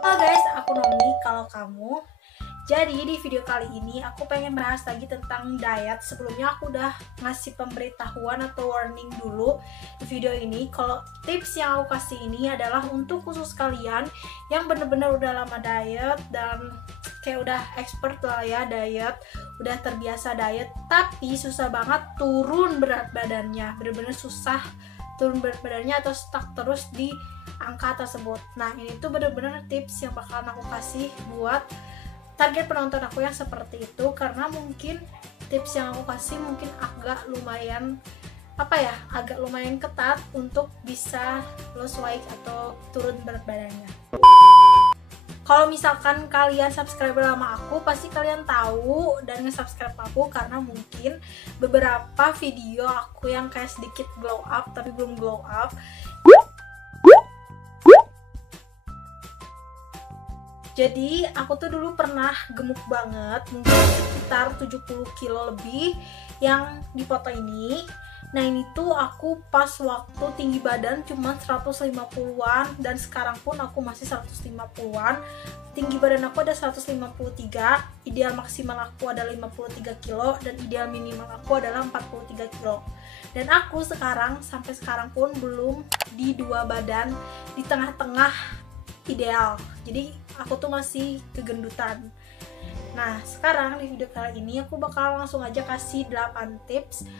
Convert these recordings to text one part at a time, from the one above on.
Halo guys, aku Nomi. Kalau kamu, jadi di video kali ini aku pengen bahas lagi tentang diet. Sebelumnya aku udah ngasih pemberitahuan atau warning dulu di video ini. Kalau tips yang aku kasih ini adalah untuk khusus kalian yang bener-bener udah lama diet dan kayak udah expert lah ya diet, udah terbiasa diet, tapi susah banget turun berat badannya, bener-bener susah turun berat badannya atau stuck terus di angka tersebut. Nah, ini tuh bener-bener tips yang bakalan aku kasih buat target penonton aku yang seperti itu, karena mungkin tips yang aku kasih mungkin agak lumayan agak lumayan ketat untuk bisa lose weight atau turun berat badannya. Kalau misalkan kalian subscriber lama aku, pasti kalian tahu dan nge-subscribe aku karena mungkin beberapa video aku yang kayak sedikit glow up tapi belum glow up. Jadi aku tuh dulu pernah gemuk banget, mungkin sekitar 70 kilo lebih yang di foto ini. Nah, ini tuh aku pas waktu tinggi badan cuma 150-an, dan sekarang pun aku masih 150-an. Tinggi badan aku ada 153, ideal maksimal aku adalah 53 kilo dan ideal minimal aku adalah 43 kilo. Dan aku sekarang sampai sekarang pun belum di dua badan, di tengah-tengah ideal. Jadi aku tuh masih kegendutan. Nah, sekarang di video kali ini aku bakal langsung aja kasih 8 tips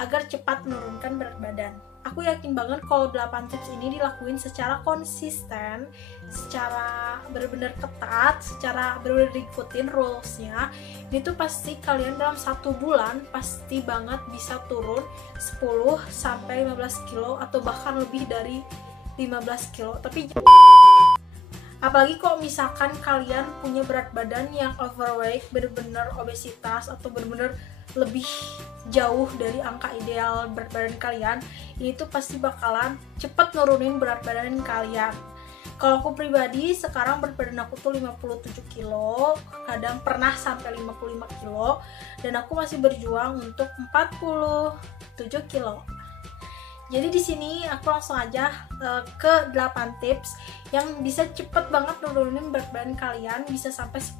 agar cepat menurunkan berat badan. Aku yakin banget kalau 8 tips ini dilakuin secara konsisten, secara benar-benar ketat, secara benar-benar diikutin rules-nya, ini tuh pasti kalian dalam 1 bulan pasti banget bisa turun 10 sampai 15 kilo atau bahkan lebih dari 15 kilo. Tapi apalagi kalau misalkan kalian punya berat badan yang overweight, bener-bener obesitas atau bener-bener lebih jauh dari angka ideal berat badan kalian, ini tuh pasti bakalan cepet nurunin berat badan kalian. Kalau aku pribadi sekarang berat badan aku tuh 57 kilo, kadang pernah sampai 55 kilo, dan aku masih berjuang untuk 47 kilo. Jadi di sini aku langsung aja ke 8 tips yang bisa cepet banget nurunin berat badan kalian, bisa sampai 10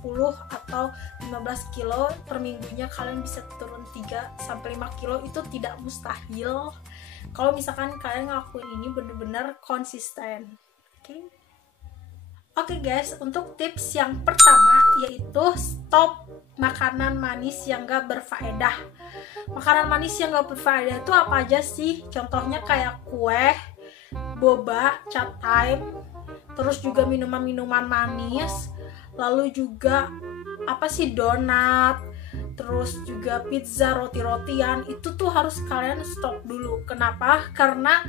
atau 15 kilo per minggunya. Kalian bisa turun 3 sampai 5 kilo, itu tidak mustahil kalau misalkan kalian ngelakuin ini bener-bener konsisten. Oke guys, untuk tips yang pertama yaitu stop makanan manis yang gak berfaedah. Makanan manis yang gak berfaedah itu apa aja sih? Contohnya kayak kue, boba, cat time, terus juga minuman-minuman manis, lalu juga donat, terus juga pizza, roti-rotian. Itu tuh harus kalian stop dulu. Kenapa? Karena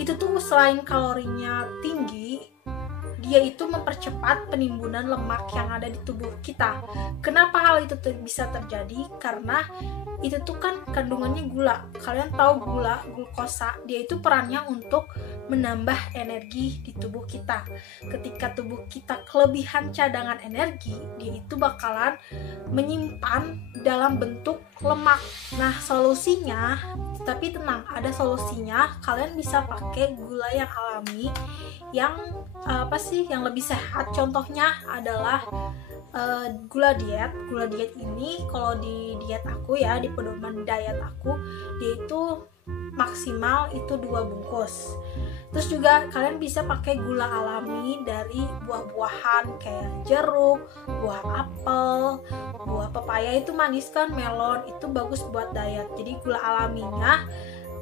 itu tuh selain kalorinya tinggi, dia itu mempercepat penimbunan lemak yang ada di tubuh kita. Kenapa hal itu bisa terjadi? Karena itu tuh kan kandungannya gula. Kalian tahu gula, glukosa, dia itu perannya untuk menambah energi di tubuh kita. Ketika tubuh kita kelebihan cadangan energi, dia itu bakalan menyimpan dalam bentuk lemak. Nah, solusinya, tapi tenang, ada solusinya. Kalian bisa pakai gula yang alami, yang yang lebih sehat. Contohnya adalah gula diet. Gula diet ini kalau di diet aku ya, di pedoman diet aku, dia itu maksimal itu 2 bungkus. Terus juga kalian bisa pakai gula alami dari buah-buahan kayak jeruk, buah apel, buah pepaya itu manis kan, melon itu bagus buat diet. Jadi gula alaminya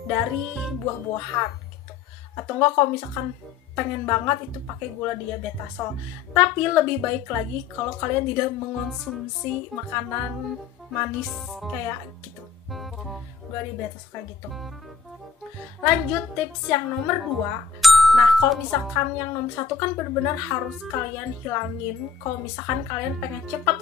dari buah-buahan gitu. Atau enggak kalau misalkan pengen banget itu pakai gula diabetasol. Tapi lebih baik lagi kalau kalian tidak mengonsumsi makanan manis kayak gitu, gula diabetes kayak gitu. Lanjut tips yang nomor 2. Nah, kalau misalkan yang nomor 1 kan benar-benar harus kalian hilangin kalau misalkan kalian pengen cepat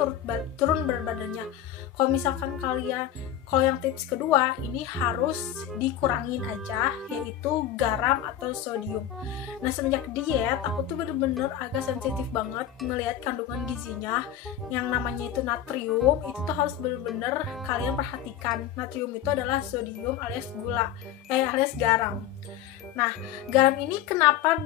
turun berat badannya. Kalau misalkan kalau yang tips kedua ini harus dikurangin aja, yaitu garam atau sodium. Nah, semenjak diet aku tuh bener-bener agak sensitif banget melihat kandungan gizinya. Yang namanya itu natrium, itu tuh harus bener-bener kalian perhatikan. Natrium itu adalah sodium alias alias garam. Nah, garam ini kenapa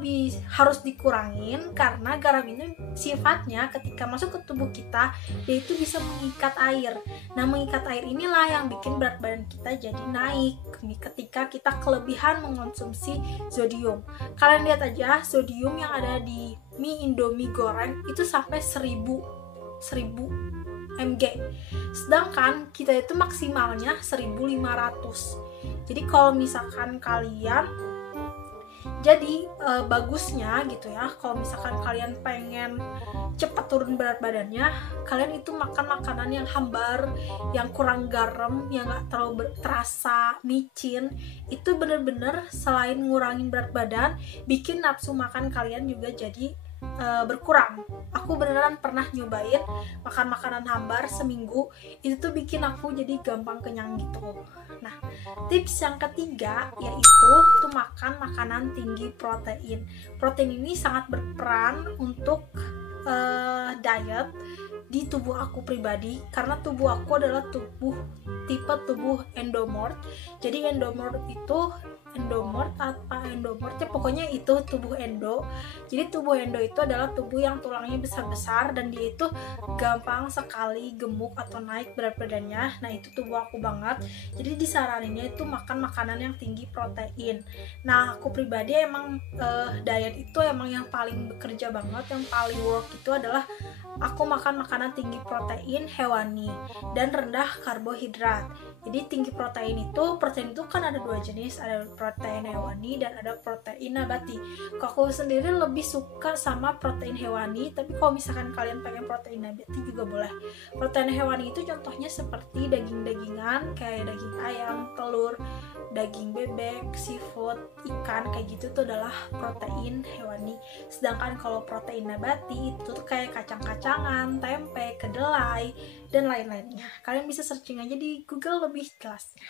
harus dikurangin? Karena garam ini sifatnya ketika masuk ke tubuh kita, dia itu bisa mengikat air. Nah, mengikat air inilah yang bikin berat badan kita jadi naik ketika kita kelebihan mengonsumsi zodium. Kalian lihat aja, zodium yang ada di mie Indomie goreng itu sampai 1000 mg. Sedangkan kita itu maksimalnya 1500. Jadi kalau misalkan kalian bagusnya gitu ya, kalau misalkan kalian pengen cepat turun berat badannya, kalian itu makan makanan yang hambar, yang kurang garam, yang gak terlalu terasa micin. Itu bener-bener selain ngurangin berat badan, bikin nafsu makan kalian juga jadi berkurang. Aku beneran pernah nyobain makan makanan hambar seminggu, itu tuh bikin aku jadi gampang kenyang gitu. Nah, tips yang ketiga yaitu makan makanan tinggi protein. Protein ini sangat berperan untuk diet di tubuh aku pribadi, karena tubuh aku adalah tipe tubuh endomorph. Jadi endomorph ya pokoknya itu tubuh endo. Jadi tubuh endo itu adalah tubuh yang tulangnya besar-besar dan dia itu gampang sekali gemuk atau naik berat badannya. Nah, itu tubuh aku banget. Jadi disaraninnya itu makan makanan yang tinggi protein. Nah, aku pribadi emang diet itu emang yang paling bekerja banget, yang paling work itu adalah aku makan makanan tinggi protein hewani dan rendah karbohidrat. Jadi tinggi protein itu kan ada dua jenis, ada protein hewani dan ada protein nabati. Kalau aku sendiri lebih suka sama protein hewani, tapi kalau misalkan kalian pengen protein nabati juga boleh. Protein hewani itu contohnya seperti daging-dagingan kayak daging ayam, telur, daging bebek, seafood, ikan, kayak gitu tuh adalah protein hewani. Sedangkan kalau protein nabati itu tuh kayak kacang-kacangan, tempe, kedelai, dan lain-lainnya. Kalian bisa searching aja di Google lebih jelasnya.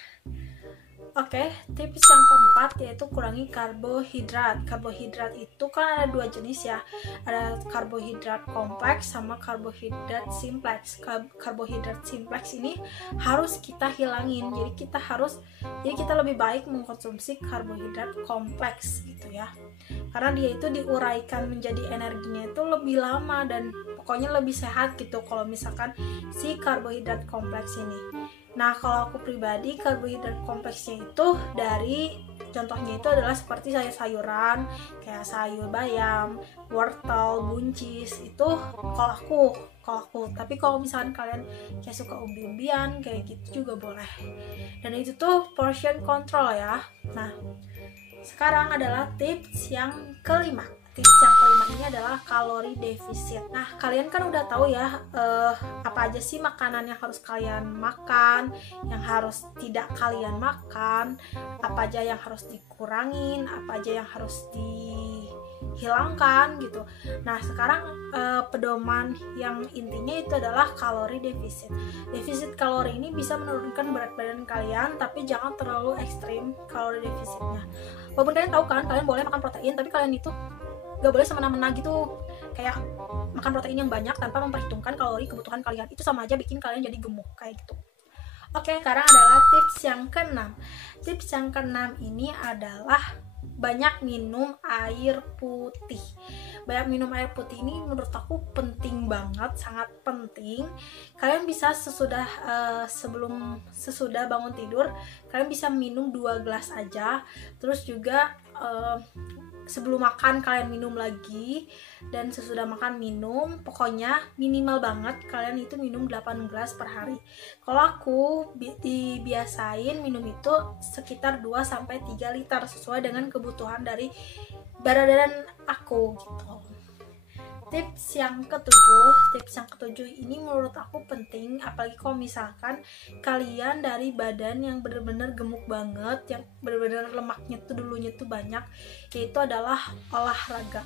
Oke, tips yang keempat yaitu kurangi karbohidrat. Karbohidrat itu kan ada dua jenis ya, ada karbohidrat kompleks sama karbohidrat simplex. Karbohidrat simplex ini harus kita hilangin, jadi kita lebih baik mengkonsumsi karbohidrat kompleks gitu ya, karena dia itu diuraikan menjadi energinya itu lebih lama dan pokoknya lebih sehat gitu kalau misalkan si karbohidrat kompleks ini. Nah, kalau aku pribadi karbohidrat kompleksnya itu contohnya itu adalah seperti sayur-sayuran kayak sayur bayam, wortel, buncis. Itu kalau aku. Tapi kalau misalkan kalian kayak suka umbi-umbian kayak gitu juga boleh. Dan itu tuh portion control ya. Nah, sekarang adalah tips yang kelima. Tips yang kelima ini adalah kalori defisit. Nah, kalian kan udah tahu ya apa aja sih makanan yang harus kalian makan, yang harus tidak kalian makan, apa aja yang harus dikurangin, apa aja yang harus dihilangkan gitu. Nah, sekarang pedoman yang intinya itu adalah kalori defisit. Defisit kalori ini bisa menurunkan berat badan kalian, tapi jangan terlalu ekstrim kalori defisitnya. Walaupun kalian tahu kan, kalian boleh makan protein, tapi kalian itu gak boleh semena-mena gitu, kayak makan protein yang banyak tanpa memperhitungkan kalori kebutuhan kalian. Itu sama aja bikin kalian jadi gemuk kayak gitu. Oke, sekarang adalah tips yang keenam. Tips yang keenam ini adalah banyak minum air putih. Banyak minum air putih ini menurut aku penting banget, sangat penting. Kalian bisa sesudah bangun tidur, kalian bisa minum 2 gelas aja. Terus juga sebelum makan kalian minum lagi, dan sesudah makan minum. Pokoknya minimal banget kalian itu minum 8 gelas per hari. Kalau aku dibiasain minum itu sekitar 2-3 liter sesuai dengan kebutuhan dari badan aku gitu. Tips yang ketujuh ini menurut aku penting, apalagi kalau misalkan kalian dari badan yang bener-bener gemuk banget, yang bener-bener lemaknya tuh dulunya tuh banyak, yaitu adalah olahraga.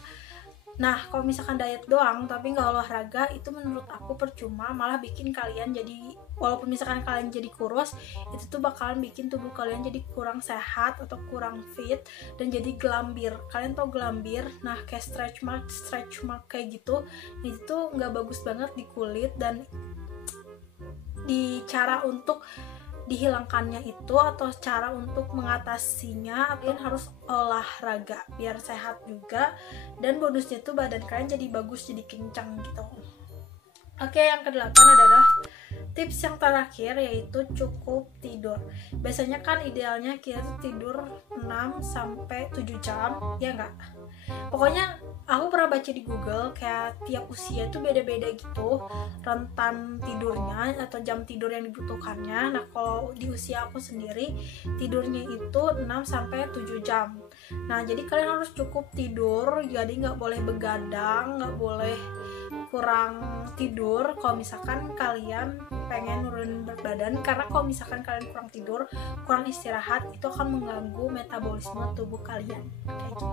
Nah, kalau misalkan diet doang tapi nggak olahraga, itu menurut aku percuma, malah bikin kalian jadi, walaupun misalkan kalian jadi kurus, itu tuh bakalan bikin tubuh kalian jadi kurang sehat atau kurang fit dan jadi gelambir. Kalian tau gelambir? Nah, kayak stretch mark kayak gitu, itu nggak bagus banget di kulit, dan di cara untuk dihilangkannya itu atau cara untuk mengatasinya, kalian harus olahraga biar sehat juga, dan bonusnya tuh badan kalian jadi bagus, jadi kencang gitu. Oke, yang ke-8 adalah tips yang terakhir, yaitu cukup tidur. Biasanya kan idealnya kita tidur 6-7 jam, ya enggak? Pokoknya aku pernah baca di Google kayak tiap usia tuh beda-beda gitu rentan tidurnya atau jam tidur yang dibutuhkannya. Nah, kalau di usia aku sendiri tidurnya itu 6-7 jam. Nah, jadi kalian harus cukup tidur, jadi nggak boleh begadang, nggak boleh kurang tidur kalau misalkan kalian pengen nurunin berat badan, karena kalau misalkan kalian kurang tidur, kurang istirahat, itu akan mengganggu metabolisme tubuh kalian kayak gitu.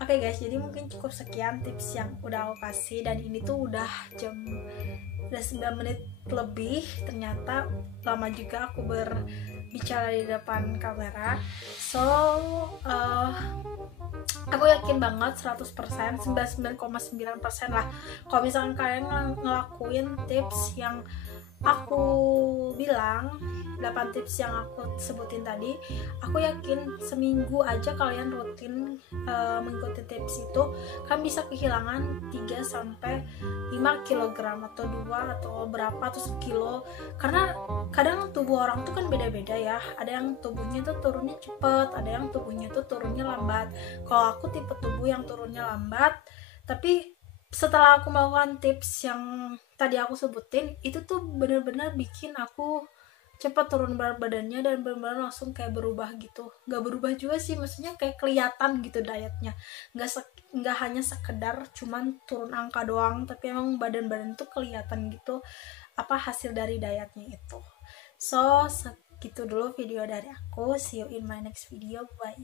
Oke guys, jadi mungkin cukup sekian tips yang udah aku kasih, dan ini tuh udah 9 menit lebih, ternyata lama juga aku berbicara di depan kamera. So aku yakin banget 100%, 99,9% lah kalau misalkan kalian ngelakuin tips yang aku bilang, 8 tips yang aku sebutin tadi, aku yakin seminggu aja kalian rutin mengikuti tips itu, kan bisa kehilangan 3-5 kg atau 2 atau berapa atau 1 kilo, karena kadang tubuh orang tuh kan beda-beda ya, ada yang tubuhnya tuh turunnya cepet, ada yang tubuhnya tuh turunnya lambat. Kalau aku tipe tubuh yang turunnya lambat, tapi setelah aku melakukan tips yang tadi aku sebutin, itu tuh bener-bener bikin aku cepat turun berat badannya, dan bener-bener langsung kayak berubah gitu. Gak berubah juga sih, maksudnya kayak kelihatan gitu dietnya, nggak hanya sekedar cuman turun angka doang, tapi emang badan-badan tuh kelihatan gitu apa hasil dari dietnya itu. So segitu dulu video dari aku, see you in my next video, bye.